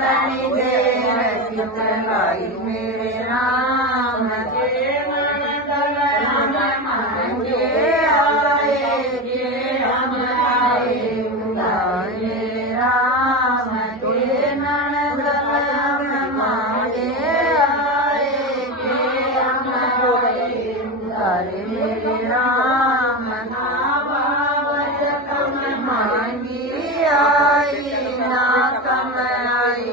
तनी देर कित लाई मेरे राम के हम मांगे आए के हम आए उदारे राम के ननद हम मांगे आए के हम आए उदारे मेरे राम नावावत कम मांगी आई ना कम आई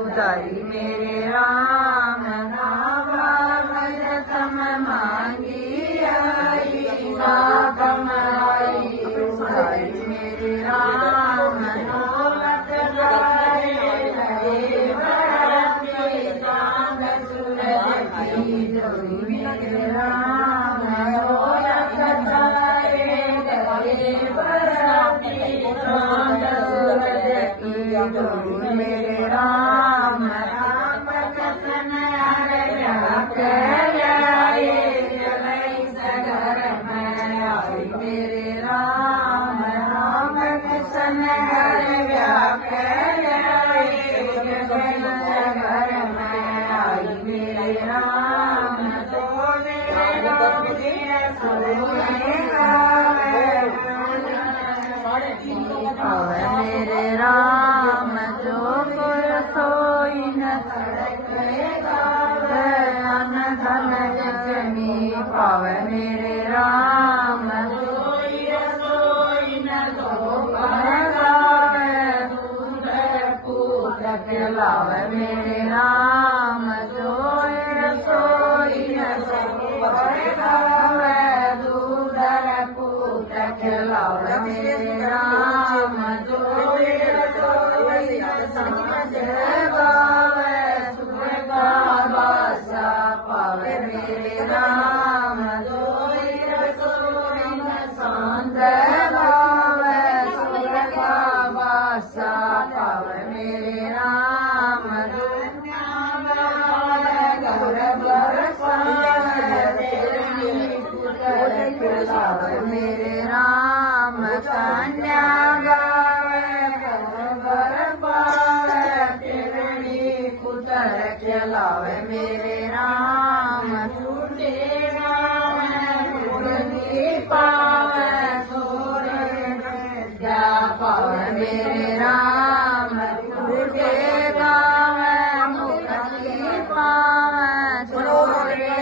उदारी मेरे राम नावावत कम मांगी आई ना कम आई उदारी मेरे राम नौलत गाए लगे बरती चांद सूरज की जोड़ी मेरे राम नौलत गाए लगे बरती चांद सूरज की जोड़ी मेरे राम राम कसन हर व्याकुल आए सगर में आई मेरे राम राम कसन हर व्याकुल आए सगर में आई मेरे राम तो मेरे राम जो कोई सोई न धन धन जनी पावे मेरे राम सोई सोई न तो गावे दूध पूत खिलावे मेरे राम जोई सोई न तो गावे दूध पूत खिलावे मेरे राम जोई सोई न समझ गावे सुख बासा पावे मेरे राम जोई सोई न सांत गावे सुख बासा पावे मेरे राम मेरे राम कन्या गावे बर पावे तिरणी पुतर खिलावे मेरे राम टूटे गावे पावे सोरे जा पावे मेरे राम टूटे गावे मुक्ति पावे सोरे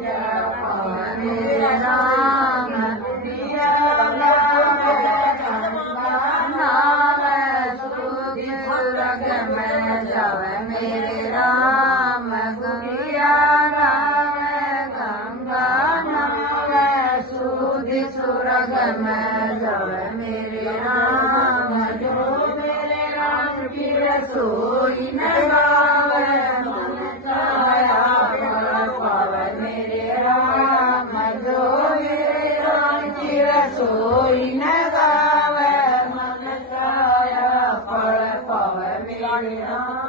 जा पावे मेरे राम मेरे राम गंगा नावे गंगा नावे सूधि सुरग में जावे मेरे राम जो मेरे राम की रसोई न गावे मन चाया पावे मेरे राम जो मेरे राम की रसोई न गावे मन चाया पावे मेरे राम